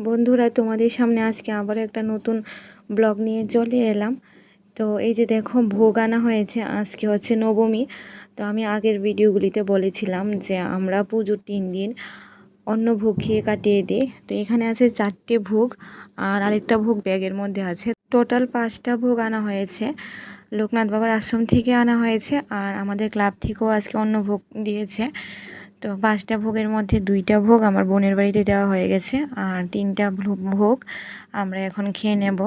বন্ধুরা, তোমাদের সামনে আজকে আবার একটা নতুন ব্লগ নিয়ে চলে এলাম। তো এই যে দেখো, ভোগ আনা হয়েছে, আজকে হচ্ছে নবমী। তো আমি আগের ভিডিওগুলিতে বলেছিলাম যে আমরা পুজোর তিন দিন অন্য ভোগ খেয়ে কাটিয়ে দিই। তো এখানে আছে চারটে ভোগ আর আরেকটা ভোগ ব্যাগের মধ্যে আছে। টোটাল পাঁচটা ভোগ আনা হয়েছে। লোকনাথ বাবার আশ্রম থেকে আনা হয়েছে আর আমাদের ক্লাব থেকেও আজকে অন্য ভোগ দিয়েছে। তো পাঁচটা ভোগের মধ্যে দুইটা ভোগ আমার বোনের বাড়িতে দেওয়া হয়ে গেছে আর তিনটা ভোগ আমরা এখন খেয়ে নেব।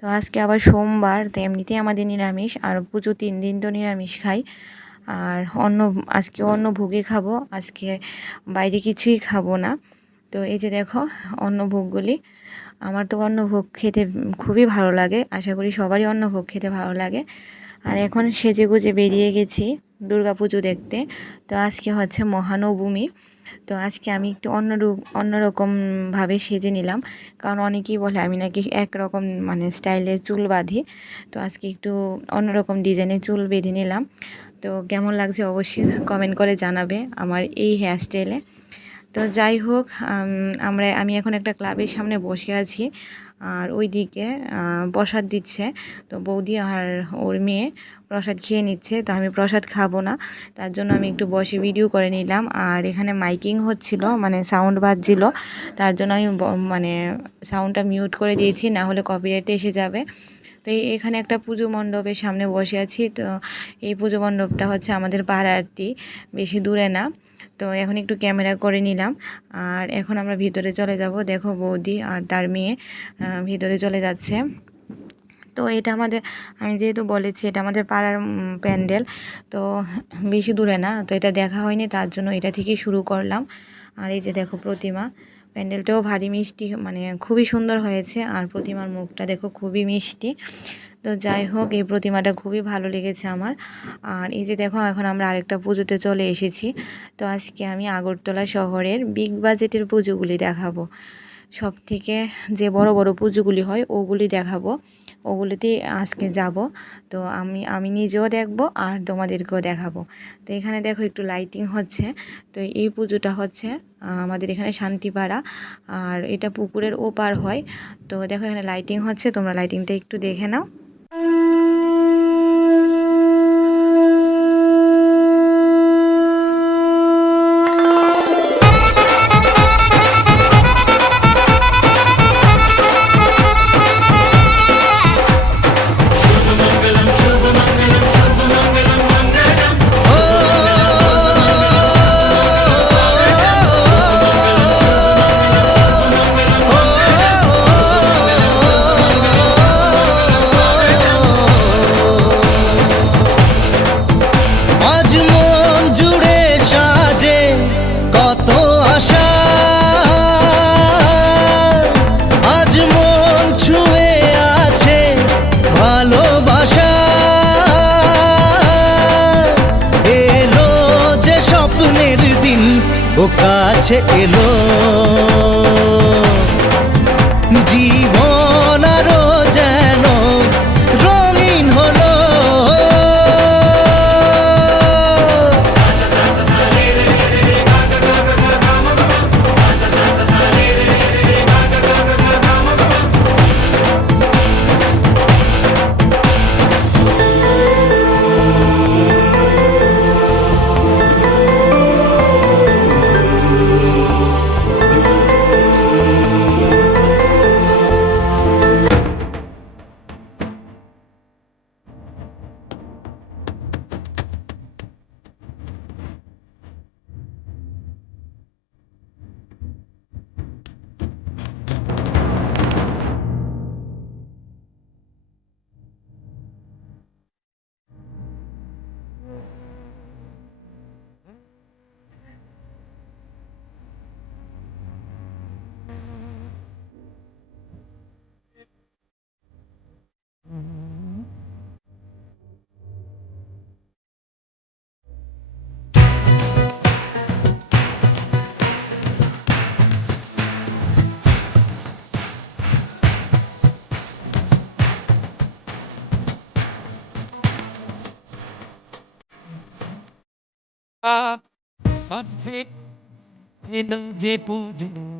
তো আজকে আবার সোমবার, তো এমনিতেই আমাদের নিরামিষ, আর পুজো তিন দিন তো নিরামিষ খাই। আর অন্য, আজকে অন্য ভোগে খাব, আজকে বাইরে কিছুই খাব না। তো এই যে দেখো, অন্য ভোগগুলি। আমার তো অন্য ভোগ খেতে খুবই ভালো লাগে, আশা করি সবারই অন্য ভোগ খেতে ভালো লাগে। আর এখন সেজে গুজে বেরিয়ে গেছি। পুজো দেখতে। তো আজকে হচ্ছে মহানবমী। তো আজকে আমি একটু অন্য অন্যরকমভাবে সেজে নিলাম। কারণ অনেকেই বলে আমি নাকি একরকম মানে স্টাইলে চুল বাঁধি। তো আজকে একটু অন্যরকম ডিজাইনে চুল বেঁধে নিলাম। তো কেমন লাগছে অবশ্যই কমেন্ট করে জানাবে আমার এই হেয়ার স্টাইলে তো যাই হোক আমরা, আমি এখন একটা ক্লাবের সামনে বসে আছি। আর ওই দিকে প্রসাদ দিচ্ছে। তো বৌদি আর ওর মেয়ে প্রসাদ খেয়ে নিচ্ছে। তো আমি প্রসাদ খাব না। তার জন্য আমি একটু বসে ভিডিও করে নিলাম। আর এখানে মাইকিং হচ্ছিল মানে সাউন্ড বাজছিল। তার জন্য আমি মানে সাউন্ডটা মিউট করে দিয়েছি, না হলে কপিরাইটে এসে যাবে। তো এখানে একটা পুজো মণ্ডপের সামনে বসে আছি। তো এই পুজো মণ্ডপটা হচ্ছে আমাদের পাড়ারটি বেশি দূরে না। তো এখন একটু ক্যামেরা করে নিলাম। আর এখন আমরা ভিতরে চলে যাব, দেখো বৌদি আর তার মেয়ে ভিতরে চলে যাচ্ছে। তো এটা আমাদের, আমি যেহেতু বলেছি এটা আমাদের পাড়ার প্যান্ডেল, তো বেশি দূরে না, তো এটা দেখা হয়নি, তার জন্য এটা থেকেই শুরু করলাম। আর এই যে দেখো প্রতিমা, প্যান্ডেলটাও ভারী মিষ্টি মানে খুবই সুন্দর হয়েছে। আর প্রতিমার মুখটা দেখো খুবই মিষ্টি। তো যাই হোক, এই প্রতিমাটা খুবই ভালো লেগেছে আমার। আর এই যে দেখো, এখন আমরা আরেকটা পুজোতে চলে এসেছি। তো আজকে আমি আগরতলা শহরের বিগ বাজেটের পুজোগুলি দেখাবো। সব থেকে যে বড় বড় পুজোগুলি হয়, ওগুলি দেখাবো। ওগুলিতেই আজকে যাব। তো আমি আমি নিজেও দেখব আর তোমাদেরকেও দেখাবো। তো এখানে দেখো, একটু লাইটিং হচ্ছে। তো এই পুজোটা হচ্ছে আমাদের এখানে শান্তিপাড়া। আর এটা পুকুরের ওপার হয়। তো দেখো, এখানে লাইটিং হচ্ছে। তোমরা লাইটিংটা একটু দেখে নাও। কাছে এলো। Panfit, inang jepo din.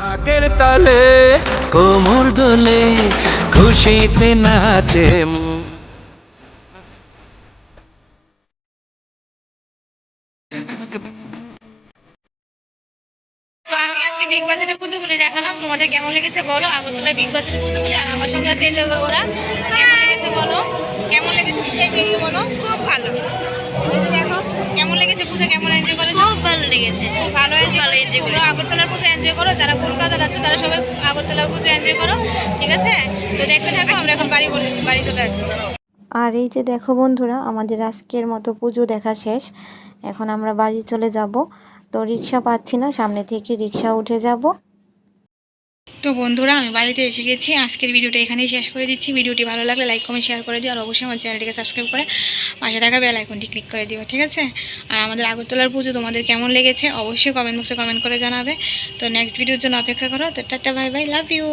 ঢাকের তালে কোমর দোলে খুশিতে নাচে বিগ বাজারের পুজোগুলি দেখালাম তোমাদের কেমন লেগেছে বলো? আগরতলা বিগ বাজারের পুজোগুলি আর আমার সঙ্গে আছে যে ওরা কেমন লেগেছে? বলো কেমন লেগেছে বলো? খুব ভালো। দেখো কেমন লেগেছে পূজা? কেমন এনজয় করেছ? খুব ভালো লেগেছে। খুব ভালো এনজয় এনজয় করো আগরতলার পুজো এনজয় করো যারা কলকাতার আছো তারা সবাই আগরতলার পুজো এনজয় করো ঠিক আছে? তো দেখতে থাকো আমরা এখন বাড়ি বাড়ি চলে আসছি। আর এই যে দেখো বন্ধুরা আমাদের আজকের মতো পুজো দেখা শেষ। এখন আমরা বাড়ি চলে যাব। তো রিক্সা পাচ্ছি না সামনে থেকে রিক্সা উঠে যাব। তো বন্ধুরা, আমি বাড়িতে এসে গেছি। আজকের ভিডিওটা এখানেই শেষ করে দিচ্ছি। ভিডিওটি ভালো লাগলে লাইক কমেন্ট শেয়ার করে দিও। আর অবশ্যই আমার চ্যানেলটিকে সাবস্ক্রাইব করে পাশে থাকা বেল আইকনটি ক্লিক করে দিও, ঠিক আছে? আর আমাদের আগরতলার পুজো তোমাদের কেমন লেগেছে অবশ্যই কমেন্ট বক্সে কমেন্ট করে জানাবে। তো নেক্সট ভিডিওর জন্য অপেক্ষা করো। তো tata bye bye love you